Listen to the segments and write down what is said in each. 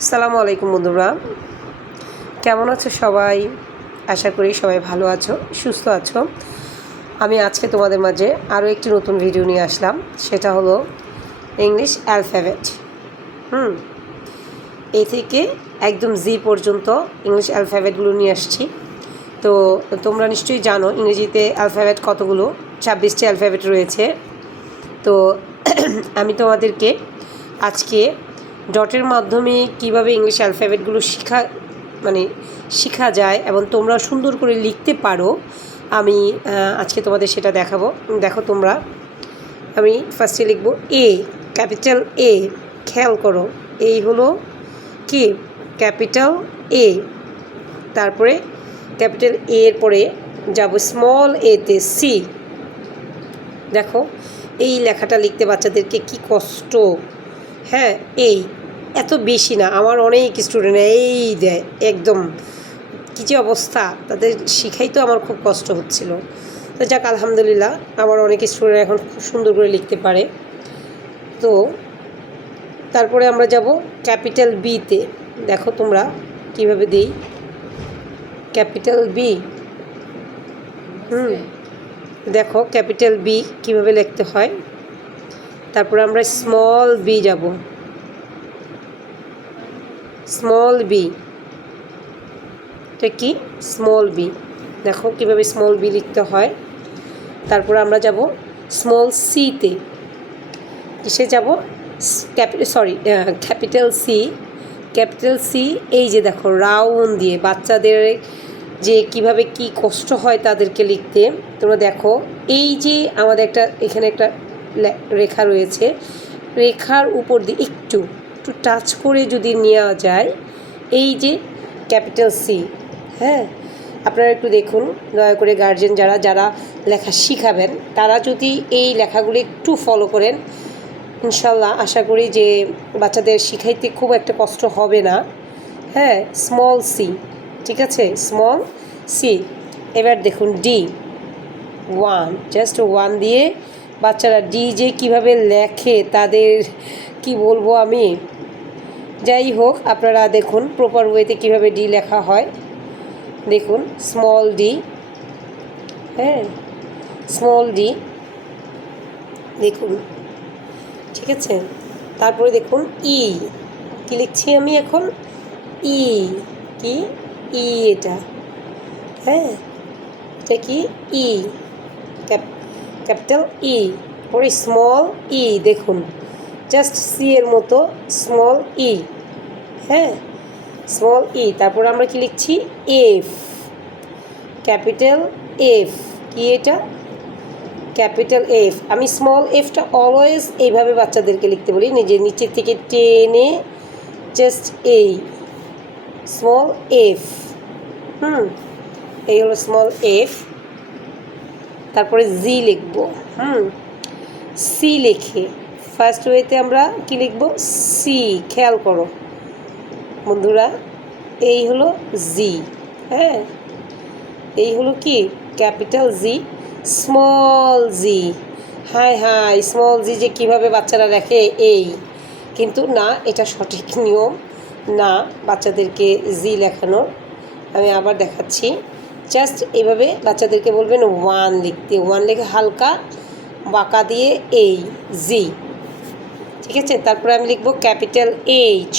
আসসালামু আলাইকুম বন্ধুরা, কেমন আছো সবাই? আশা করি সবাই ভালো আছো, সুস্থ আছো। আমি আজকে তোমাদের মাঝে আরও একটি নতুন ভিডিও নিয়ে আসলাম। সেটা হলো ইংলিশ অ্যালফাবেট। এ থেকে একদম জি পর্যন্ত ইংলিশ অ্যালফাবেটগুলো নিয়ে আসছি। তো তোমরা নিশ্চয়ই জানো ইংরেজিতে অ্যালফাবেট কতগুলো, 26টি অ্যালফাবেট রয়েছে। তো আমি তোমাদেরকে আজকে ডটের মাধ্যমে কিভাবে ইংলিশ অ্যালফাবেটগুলো শেখা যায় এবং তোমরা সুন্দর করে লিখতে পারো, আমি আজকে তোমাদের সেটা দেখাবো। দেখো তোমরা, আমি ফার্স্টে লিখব এ, ক্যাপিটাল এ। খেয়াল করো, এই হলো কি ক্যাপিটাল এ। তারপরে ক্যাপিটাল এ এর পরে যাব স্মল এতে সি। দেখো এই লেখাটা লিখতে বাচ্চাদেরকে কি কষ্ট। হ্যাঁ, এই এত বেশি না, আমার অনেক স্টুডেন্ট এই দেয় একদম, কী যে অবস্থা, তাদের শিখাই তো আমার খুব কষ্ট হচ্ছিল। তো যাক, আলহামদুলিল্লাহ আমার অনেক স্টুডেন্ট এখন খুব সুন্দর করে লিখতে পারে। তো তারপরে আমরা যাব ক্যাপিটাল বিতে। দেখো তোমরা কিভাবে দিই ক্যাপিটাল বি। দেখো ক্যাপিটাল বি কীভাবে লিখতে হয়। তারপরে আমরা স্মল বি যাব, স্মল বি। এটা কি স্মল বি, দেখো কীভাবে স্মল বি লিখতে হয়। তারপরে আমরা যাব স্মল সিতে। কিসে যাব? Capital C. ক্যাপিটাল সি, এই যে দেখো রাউন্ড দিয়ে বাচ্চাদের যে কিভাবে কি কষ্ট হয় তাদেরকে লিখতে। তোমরা দেখো এই যে আমাদের এখানে একটা রেখা রয়েছে, রেখার উপর দিয়ে একটু টাচ করে যদি নেওয়া যায়, এই যে ক্যাপিটাল সি। হ্যাঁ, আপনারা একটু দেখুন দয়া করে, গার্জেন যারা লেখা শিখাবেন তারা যদি এই লেখাগুলি একটু ফলো করেন, ইনশাল্লাহ আশা করি যে বাচ্চাদের শিখাইতে খুব একটা কষ্ট হবে না। হ্যাঁ, স্মল সি, ঠিক আছে, স্মল সি। এবার দেখুন ডি, ওয়ান, জাস্ট ওয়ান দিয়ে বাচ্চারা ডি যে কীভাবে লেখে তাদের কি বলবো আমি। যাই হোক, আপনারা দেখুন প্রপার ওয়েতে কীভাবে ডি লেখা হয়। দেখুন স্মল ডি, হ্যাঁ স্মল ডি, দেখুন, ঠিক আছে। তারপরে দেখুন ই, কী লিখছি আমি এখন? ই, কি ই, এটা, হ্যাঁ এটা কি ই, ক্যাপিটাল ই। পরে স্মল ই, দেখুন জাস্ট সি এর মতো স্মল ই, হ্যাঁ স্মল ই। তারপর আমরা কি লিখছি? F, capital F. কি এটা? Capital F. আমি স্মল এফটা অলওয়েজ এইভাবে বাচ্চাদেরকে লিখতে বলি, নিজের নিচের থেকে টেনে জাস্ট এই স্মল এফ। এই হলো স্মল এফ। তারপরে জি লিখব। সি লিখে ফার্স্ট ওয়েতে আমরা কি লিখব? সি। খেয়াল করো বন্ধুরা, এই হলো জি। হ্যাঁ, এই হলো কি capital G, small G. Hi small G যে কীভাবে বাচ্চারা লেখে এই, কিন্তু না, এটা সঠিক নিয়ম না বাচ্চাদেরকে জি লেখানোর। আমি আবার দেখাচ্ছি, জাস্ট এইভাবে বাচ্চাদেরকে বলবেন ওয়ান লিখতে, ওয়ান লিখে হালকা বাঁকা দিয়ে এই জি, ঠিক আছে। তারপরে আমি লিখব ক্যাপিটাল এইচ।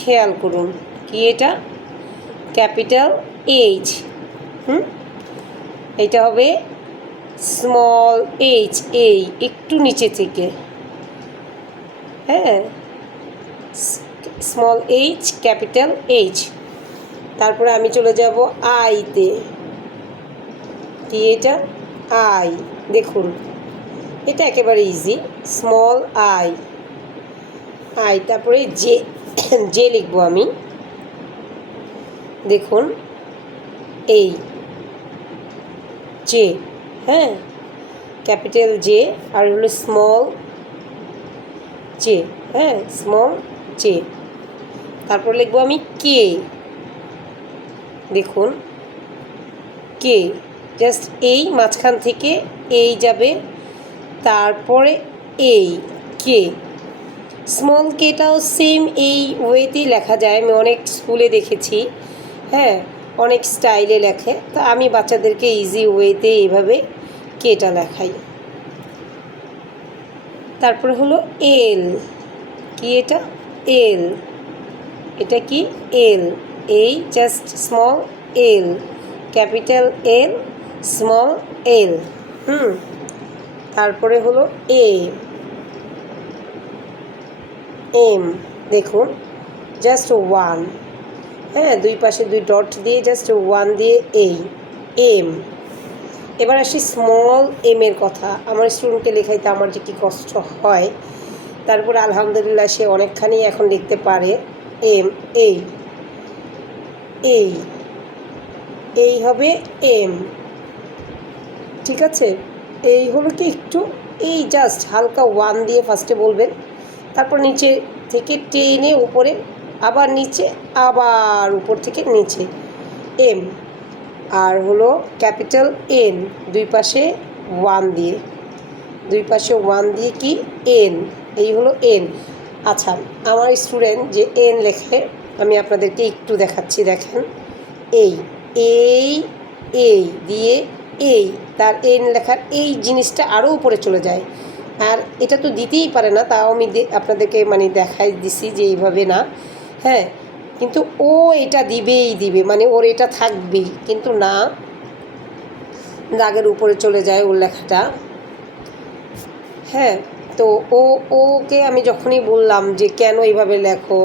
খেয়াল করুন কি এটা? Capital H. এটা হবে স্মল এইচ, এই একটু নিচে থেকে, হ্যাঁ স্মল এইচ, ক্যাপিটাল এইচ। তারপরে আমি চলে যাব আইতে। কি এটা? আই। দেখুন এটা একেবারে ইজি, স্মল আই, আই। তারপরে জে, জে লিখবো আমি। দেখুন এই জে, হ্যাঁ ক্যাপিটাল জে, আর হলো স্মল জে, হ্যাঁ স্মল জে। তারপর লিখবো আমি কে। দেখুন কে, জাস্ট এই মাঝখান থেকে এই যাবে, তারপরে এই কে, স্মল কেটাও সেম এই ওয়েতেই লেখা যায়, আমি অনেক স্কুলে দেখেছি। হ্যাঁ, অনেক স্টাইলে লেখে, তো আমি বাচ্চাদেরকে ইজি ওয়েতে এইভাবে কেটা লেখাই। তারপরে হলো এল, কি এটা? এল, এটা কি? এল, এই জাস্ট স্মল এল, ক্যাপিটাল এল, স্মল এল। তারপরে হলো এ, এম, দেখুন জাস্ট ওয়ান, হ্যাঁ, দুই পাশে দুই ডট দিয়ে জাস্ট ওয়ান দিয়ে এই এম। এবার আসি স্মল এম এর কথা। আমার স্টুডেন্টকে লেখাইতে আমার যে কী কষ্ট হয়, তারপরে আলহামদুলিল্লাহ সে অনেকখানি এখন লিখতে পারে। এম, এই, এই, এই হবে এম, ঠিক আছে? এই হলো কি একটু, এই জাস্ট হালকা ওয়ান দিয়ে ফার্স্টে বলবেন, তারপর নিচে থেকে টেনে উপরে, আবার নিচে, আবার উপর থেকে নিচে এম। আর হলো ক্যাপিটাল এন, দুই পাশে ওয়ান দিয়ে, দুই পাশে ওয়ান দিয়ে কি? এন, এই হলো এন। আচ্ছা, আমার স্টুডেন্ট যে এন লেখে, আমি আপনাদেরকে একটু দেখাচ্ছি, দেখেন এই, এই, এই দিয়ে এই, তার এন লেখার এই জিনিসটা আরও উপরে চলে যায়। আর এটা তো দিতেই পারে না, তাও আমি আপনাদেরকে মানে দেখাই দিছি যে এইভাবে না, হ্যাঁ, কিন্তু ও এটা দিবেই দিবে, মানে ওর এটা থাকবেই, কিন্তু না, দাগের উপরে চলে যায় ওর লেখাটা। হ্যাঁ, তো ওকে আমি যখনই বললাম যে কেন এইভাবে লেখো,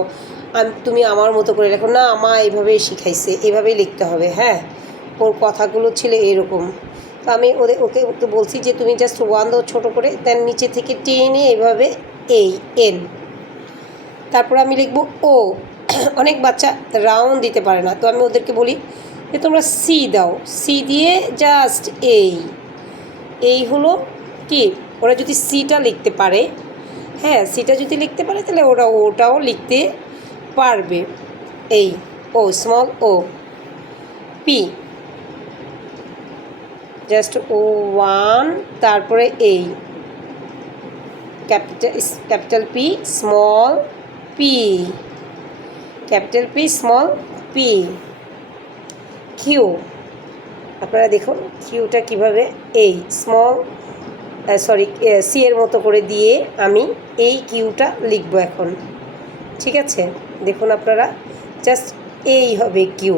তুমি আমার মতো করে লেখো না, মা এইভাবেই শিখাইছে, এভাবেই লিখতে হবে। হ্যাঁ, ওর কথাগুলো ছিল এরকম। তো আমি ওকে বলছি যে তুমি জাস্ট ওয়ান দাও ছোটো করে, দেন নিচে থেকে টেনে এইভাবে এই এন, তারপর আমি লিখবো ও। অনেক বাচ্চা রাউন্ড দিতে পারে না, তো আমি ওদেরকে বলি যে তোমরা সি দাও, সি দিয়ে জাস্ট এই হলো কি, ওরা যদি সিটা লিখতে পারে, হ্যাঁ, সিটা যদি লিখতে পারে তাহলে ওরা ওটাও লিখতে পারবে। এই O, small O, P, just O one, তারপরে এই capital P, small P, capital P, small P. Q, আপনারা দেখুন কিউটা কীভাবে, এই স্মল, সরি, সি এর মতো করে দিয়ে আমি এই কিউটা লিখবো এখন, ঠিক আছে? দেখুন আপনারা, জাস্ট এই হবে কিউ,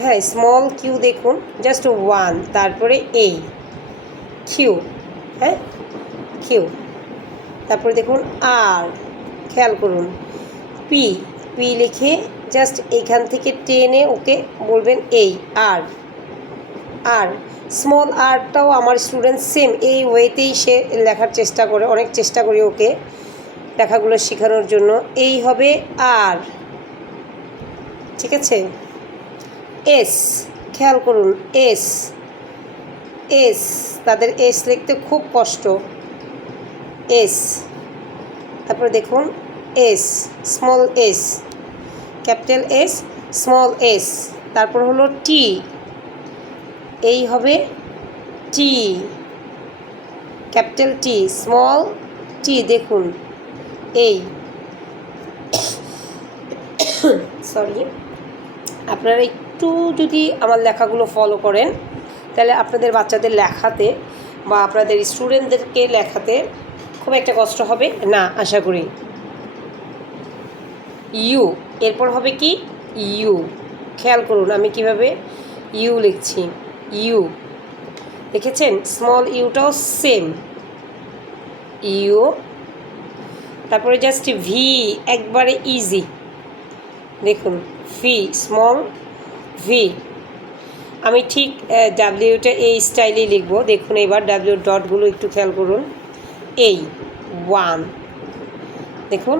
হ্যাঁ, স্মল কিউ, দেখুন জাস্ট ওয়ান, তারপরে এই কিউ, হ্যাঁ, কিউ, তারপরে দেখুন আর, খেয়াল করুন পি, পি লিখে জাস্ট এইখান থেকে টেনে ওকে বলবেন এই আর, আর স্মল আরটাও আমার স্টুডেন্ট সেম এই ওয়েতেই সে লেখার চেষ্টা করে, অনেক চেষ্টা করি ওকে লেখাগুলো শেখানোর জন্য। এই হবে আর, ঠিক আছে? এস, খেয়াল করুন এস, এস, তাদের এস লিখতে খুব কষ্ট, এস, তারপরে দেখুন S, small S, capital S, small S, তারপর হলো টি, এই হবে টি, ক্যাপিটাল টি, স্মল টি, দেখুন এই, সরি, আপনারা একটু যদি আমার লেখাগুলো ফলো করেন তাহলে আপনাদের বাচ্চাদের লেখাতে বা আপনাদের স্টুডেন্টদেরকে লেখাতে খুব একটা কষ্ট হবে না আশা করি। ইউ, এরপর হবে কি? ইউ, খেয়াল করুন আমি কিভাবে ইউ লিখছি, ইউ, দেখেছেন? স্মল ইউটাও সেম ইউ, তারপরে জাস্ট ভি, একবারে ইজি, দেখুন ভি, স্মল ভি। আমি ঠিক ডাব্লিউটা এই স্টাইলেই লিখবো, দেখুন এবার ডাব্লিউ ডটগুলো একটু খেয়াল করুন, এই ওয়ান, দেখুন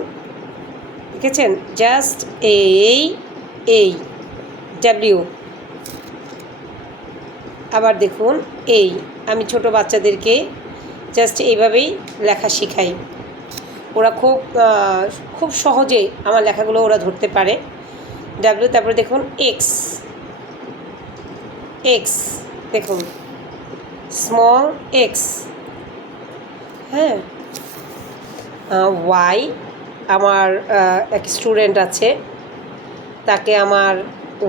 দেখেছেন? জাস্ট এই ডাব্লিউ, আবার দেখুন এই, আমি ছোট বাচ্চাদেরকে জাস্ট এইভাবেই লেখা শেখাই, ওরা খুব সহজে আমার লেখাগুলো ওরা ধরতে পারে। ডাব্লিউ, তারপরে দেখুন এক্স, এক্স, দেখুন স্মল এক্স, হ্যাঁ, ওয়াই। আমার এক স্টুডেন্ট আছে, তাকে আমার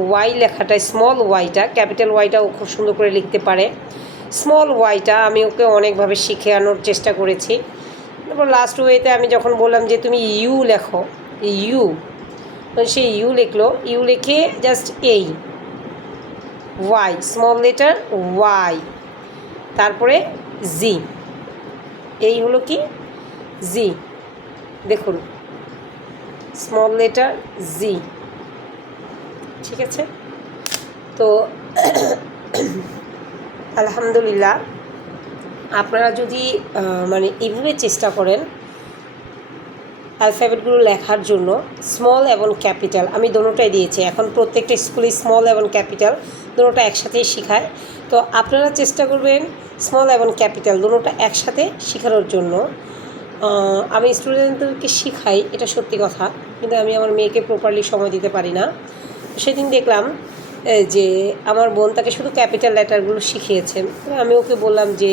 ওয়াই লেখাটা, স্মল ওয়াইটা, ক্যাপিটাল ওয়াইটা ও খুব সুন্দর করে লিখতে পারে। স্মল ওয়াইটা আমি ওকে অনেকভাবে শেখানোর চেষ্টা করেছি। তারপর লাস্ট ওয়েতে আমি যখন বললাম যে তুমি ইউ লেখো, ইউ, সে ইউ লিখলো। ইউ লিখে জাস্ট এই ওয়াই, স্মল লেটার ওয়াই, তারপরে জি, এই হলো কি জি। দেখুন স্মল লেটার জি, ঠিক আছে। তো আলহামদুলিল্লাহ, আপনারা যদি মানে এইভাবে চেষ্টা করেন অ্যালফাবেটগুলো লেখার জন্য, স্মল এবং ক্যাপিটাল আমি দোনোটাই দিয়েছি। এখন প্রত্যেকটা স্কুলে স্মল এবং ক্যাপিটাল দোনোটা একসাথেই শেখায়। তো আপনারা চেষ্টা করবেন স্মল এবং ক্যাপিটাল দোনোটা একসাথে শেখানোর জন্য। আমি স্টুডেন্টদেরকে শেখাই, এটা সত্যি কথা, কিন্তু আমি আমার মেয়েকে প্রপারলি সময় দিতে পারি না। সেদিন দেখলাম যে আমার বোন তাকে শুধু ক্যাপিটাল লেটারগুলো শিখিয়েছেন। আমি ওকে বললাম যে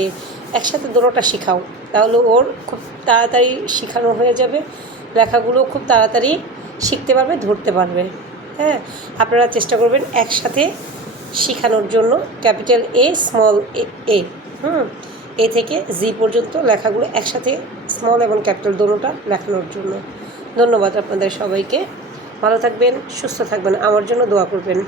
একসাথে দোনোটা শেখাও, তাহলে ওর খুব তাড়াতাড়ি শেখানো হয়ে যাবে, লেখাগুলো খুব তাড়াতাড়ি শিখতে পারবে, ধরতে পারবে। হ্যাঁ, আপনারা চেষ্টা করবেন একসাথে শেখানোর জন্য, ক্যাপিটাল এ স্মল এ, এ থেকে জি পর্যন্ত লেখাগুলো একসাথে স্মল এবং ক্যাপিটাল দোনোটা লেখানোর জন্য। ধন্যবাদ আপনাদের সবাইকে, ভালো থাকবেন, সুস্থ থাকবেন, আমার জন্য দোয়া করবেন।